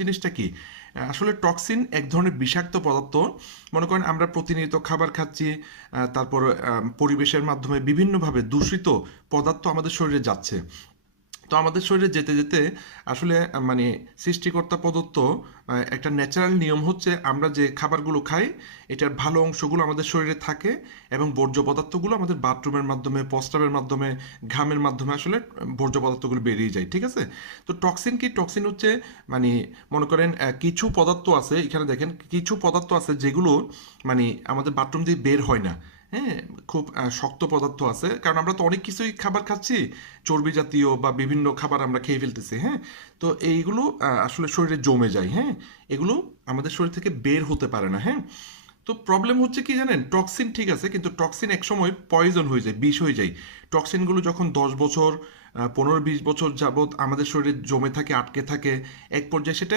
জিনিসটা কি? আসলে টক্সিন এক ধরনের বিষাক্ত পদার্থ। মনে করেন আমরা প্রতিনিয়ত খাবার খাচ্ছি, তারপর পরিবেশের মাধ্যমে বিভিন্নভাবে দূষিত পদার্থ আমাদের শরীরে যাচ্ছে। তো আমাদের শরীরে যেতে যেতে আসলে মানে সৃষ্টিকর্তা প্রদত্ত একটা ন্যাচারাল নিয়ম হচ্ছে আমরা যে খাবারগুলো খাই এটার ভালো অংশগুলো আমাদের শরীরে থাকে এবং বর্জ্য পদার্থগুলো আমাদের বাথরুমের মাধ্যমে, প্রস্রাবের মাধ্যমে, ঘামের মাধ্যমে আসলে বর্জ্য পদার্থগুলো বেরিয়ে যায়, ঠিক আছে? তো টক্সিন কি? টক্সিন হচ্ছে মানে মনে করেন কিছু পদার্থ আছে, এখানে দেখেন কিছু পদার্থ আছে যেগুলো মানে আমাদের বাথরুম দিয়ে বের হয় না। হ্যাঁ, খুব শক্ত পদার্থ আছে, কারণ আমরা তো অনেক কিছুই খাবার খাচ্ছি, চর্বি জাতীয় বা বিভিন্ন খাবার আমরা খেয়ে ফেলতেছি। হ্যাঁ, তো এইগুলো আসলে শরীরে জমে যায়। হ্যাঁ, এগুলো আমাদের শরীর থেকে বের হতে পারে না। হ্যাঁ, তো প্রবলেম হচ্ছে কি জানেন, টক্সিন ঠিক আছে, কিন্তু টক্সিন একসময় পয়জন হয়ে যায়, বিষ হয়ে যায়। টক্সিনগুলো যখন 10 বছর, 15-20 বছর যাবৎ আমাদের শরীরে জমে থাকে, আটকে থাকে, এক পর্যায়ে সেটা